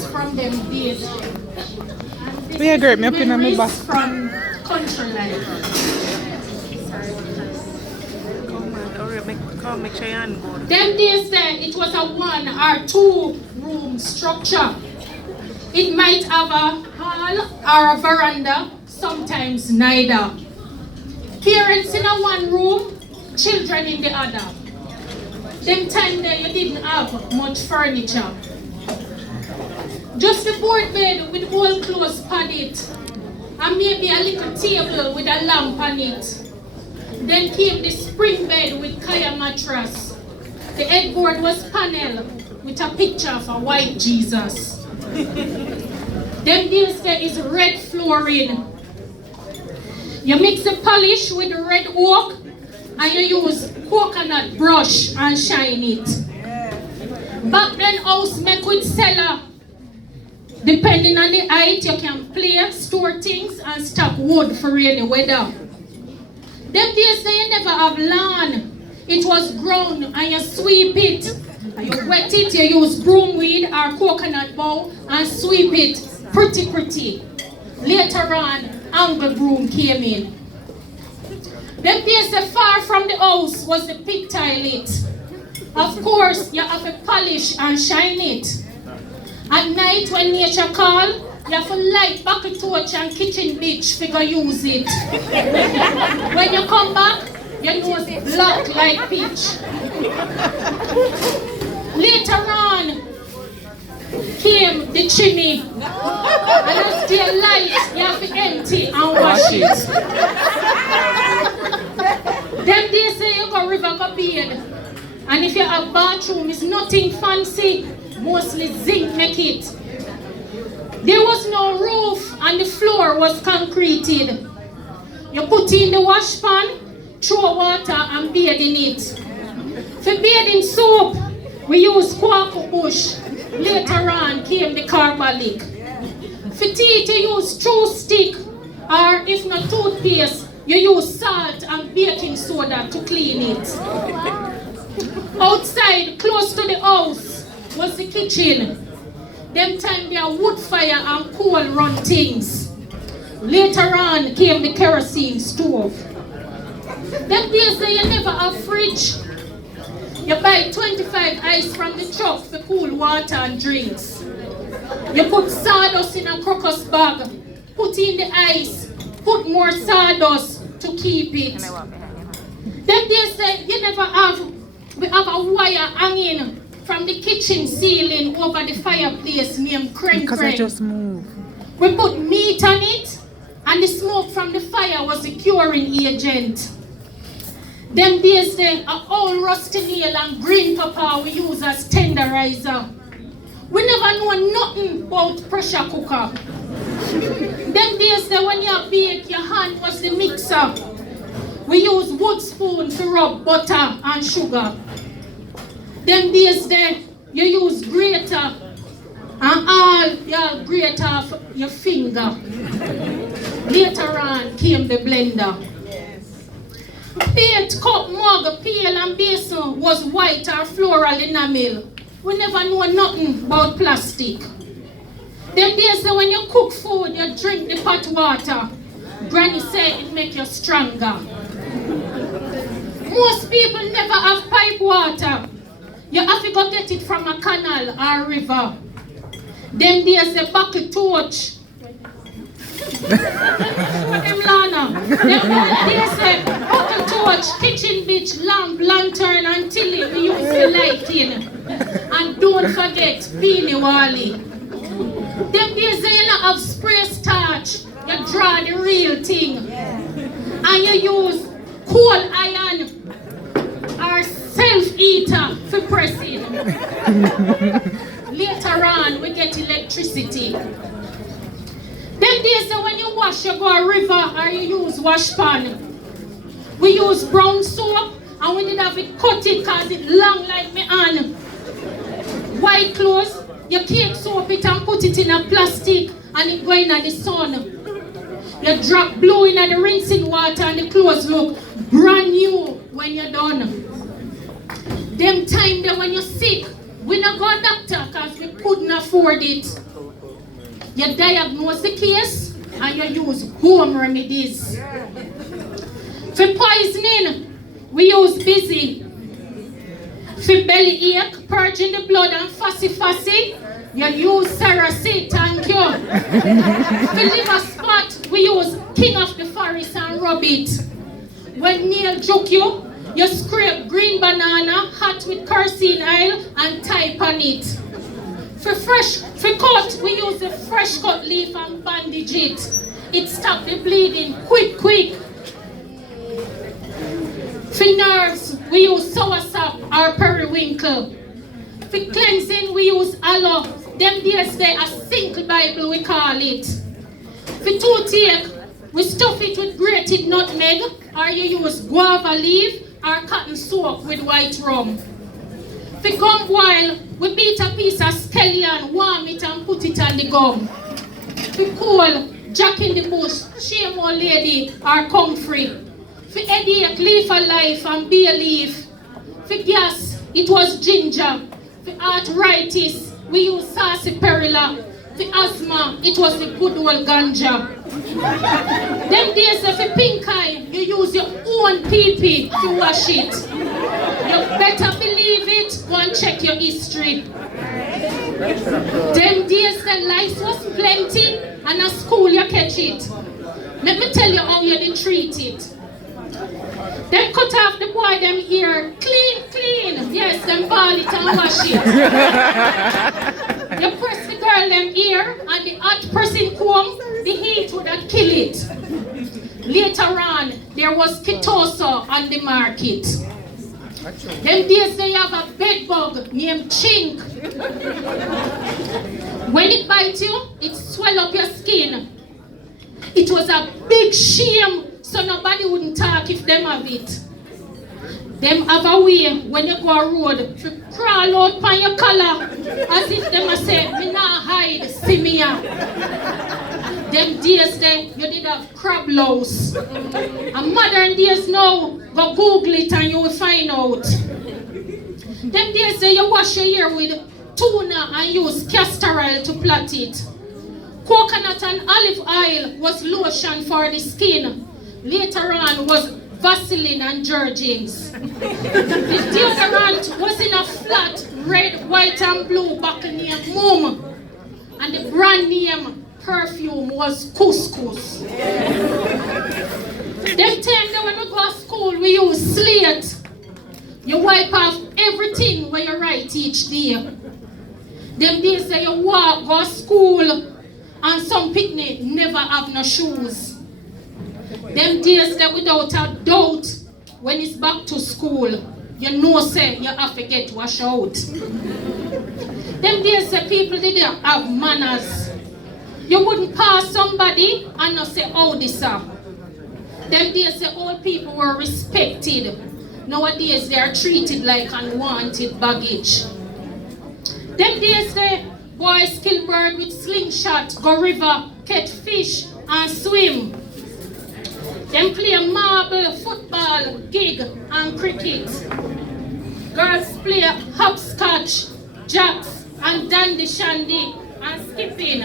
memories from them days. We agree, me up in my Memories from country life. Make sure you go. Them days there, it was a 1 or 2 room structure. It might have a hall or a veranda, sometimes neither. Parents in a 1 room, children in the other. Them time there you didn't have much furniture. Just a board bed with old clothes on it, and maybe a little table with a lamp on it. Then came the spring bed with Kaya mattress. The headboard was panel with a picture of a white Jesus. Then there is red flooring. You mix the polish with the red oak and you use coconut brush and shine it. Back then house make with cellar. Depending on the height, you can play, store things and stock wood for rainy weather. Them days they never have lawn. It was ground and you sweep it. You wet it, you use broom weed or coconut bowl and sweep it pretty. Later on, angle broom came in. Them days far from the house was the pig toilet. Of course, you have to polish and shine it. At night when nature call, you have to light bucket torch and kitchen bitch figure use it. When you come back, your nose black like pitch. Later on came the chimney. And as the light, you have to empty and wash it. Them days say you go river go bathe. And if you have bathroom, it's nothing fancy. Mostly zinc make it. There was no roof and the floor was concreted. You put in the wash pan, throw water and bathe in it. For bathing soap, we use quaco bush. Later on came the carbolic. For teeth, you use chew stick, or if not toothpaste, you use salt and baking soda to clean it. Outside, close to the house, was the kitchen. Them time there wood fire and coal run things. Later on came the kerosene stove. Them days there you never have fridge. You buy 25 ice from the truck for cool water and drinks. You put sawdust in a crocus bag, put in the ice, put more sawdust to keep it. Them days there you never have, we have a wire hanging from the kitchen ceiling over the fireplace named crane. Because I just moved. We put meat on it, and the smoke from the fire was the curing agent. Them days there, a old rusty nail and green pepper we use as tenderizer. We never know nothing about pressure cooker. Them days there, when you bake, your hand was the mixer. We use wood spoon to rub butter and sugar. Them days there, you use grater and all your grate off your finger. Later on came the blender. Plate, cup, mug, pail and basin was white or floral enamel. We never know nothing about plastic. Them days there, when you cook food, you drink the hot water. Granny said it make you stronger. Most people never have pipe water. You have to go get it from a canal or river. Then there's a bucket torch. Them there's a bucket torch, kitchen bitch, lamp, lantern, and tilly we use the lighting. And don't forget Beanie Wally. Them days you not have spray starch. You draw the real thing. And you use coal iron or self-eater for pressing. Later on, we get electricity. Them days when you wash, you go a river or you use wash pan. We use brown soap and we need to have it cut it because it long like me hand. White clothes, you cake soap it and put it in a plastic and it go in the sun. You drop blue in the rinsing water and the clothes look brand new when you're done. Them time there when you're sick, We not go doctor because we couldn't afford it. You diagnose the case and you use home remedies. For poisoning, we use busy. For belly ache, purging the blood and fussy, you use Ceracid, thank you. For liver spot, we use King of the Forest and rub it. When nail juke you, you scrape green banana, hot with kerosene oil and type on it. For cut, we use the fresh cut leaf and bandage it. It stops the bleeding quick. For nerves, we use soursop or periwinkle. For cleansing, we use aloe. Them days they a single Bible we call it. For toothache, we stuff it with grated nutmeg, or you use guava leaf or cotton soap with white rum. For gum boil, we beat a piece of scallion, warm it and put it on the gum. For cool, Jack in the bush, shame old lady or comfrey. For headache, leaf of life and bay leaf. For gas, it was ginger. For arthritis, we use sarsaparilla. For asthma, it was the good old ganja. Them days for pink eye, you use your own pee-pee to wash it. You better believe it, go and check your history. Them days the life was plenty and at school you catch it. Let me tell you how you did treat it. Them cut off the boy them ear, clean. Yes, them ball it and wash it. You press the girl them ear and the hot pressing comb, the heat would have kill it. Later on, there was Kitoso on the market. Them days they have a bed bug named chink. When it bites you, it swell up your skin. It was a big shame, so nobody wouldn't talk if them have it. Them have a way when you go a road to crawl out on your collar as if them a say, me nah hide, see me here. Them days then you did have crab louse. And modern days now, go Google it and you will find out. Them days then you wash your hair with tuna and use castor oil to plait it. Coconut and olive oil was lotion for the skin. Later on was Vaseline and Jergens. The deodorant was in a flat red, white and blue bottle named Mum. And the brand name perfume was Couscous. Them time when we go to school, we use slate. You wipe off everything when you write each day. Them days that you walk, go to school, and some picnic never have no shoes. Them days that without a doubt, when it's back to school, you know say you have to get washed out. Them days that people didn't have manners. You wouldn't pass somebody and not say, oh, this up. Them days that old people were respected. Nowadays they are treated like unwanted baggage. Them days the boys kill bird with slingshot, go river, catch fish and swim. Them play marble, football, gig and cricket. Girls play hopscotch, jacks and dandy shandy and skipping.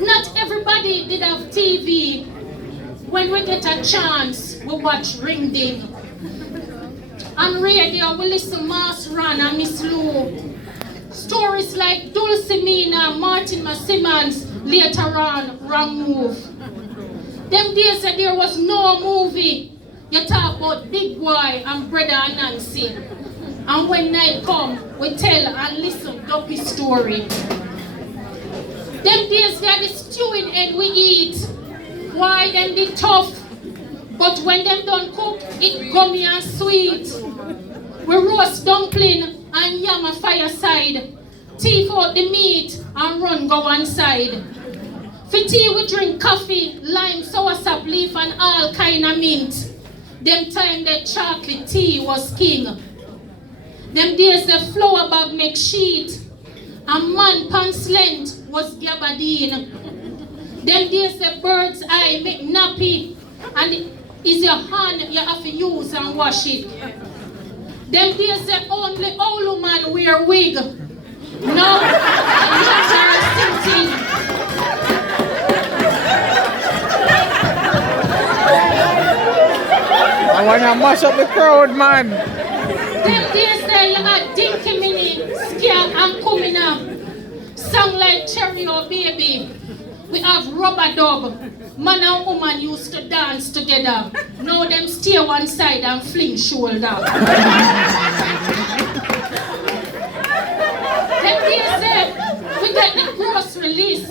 Not everybody did have TV. When we get a chance, we watch Ring Ding. On radio, we listen Mass Ron and Miss Lou. Stories like Dulcimina, Martin Simmons, later on, Wrong Move. Them days that there was no movie, you talk about Big Boy and Brother and Nancy. And when night come, we tell and listen Duppy story. Them days they are the stewing egg we eat. Why them they tough? But when them don't cook, it gummy and sweet. We roast dumpling and yam a fireside. Teeth out the meat and run go one side. For tea we drink coffee, lime, soursop leaf and all kind of mint. Them time that chocolate tea was king. Them days the flour bag make sheet. And man pants length was gabardine. Them days the bird's eye make nappy. And is your hand you have to use and wash it. Them days say only old man wear wig. Now, youths are sitting. I wanna mash up the crowd, man. Them days say you got Dinky Mini, Scare and coming up. Song like Cherry or Baby. We have Rubber Dub. Man and woman used to dance together. Now them stay one side and fling shoulder. Them days say we get the gross release.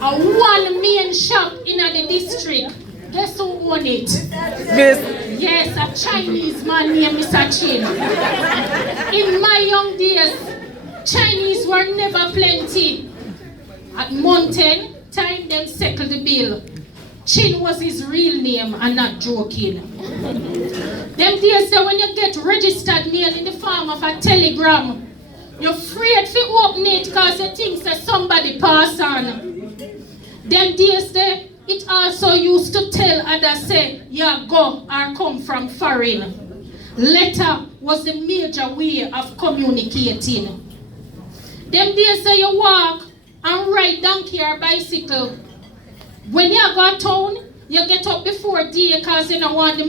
A one main shop in the district. Guess who own it? This. Yes, a Chinese man named Mr. Chin. In my young days, Chinese were never plenty. At Mountain, time them settle the bill. Chin was his real name and not joking. Them days say when you get registered mail in the form of a telegram, you're afraid to open it because you think that somebody pass on. Them days say it also used to tell others say, yeah, go or come from foreign. Letter was the major way of communicating. Them days say you walk and ride donkey or bicycle. When you go to town, you get up before day because you don't want the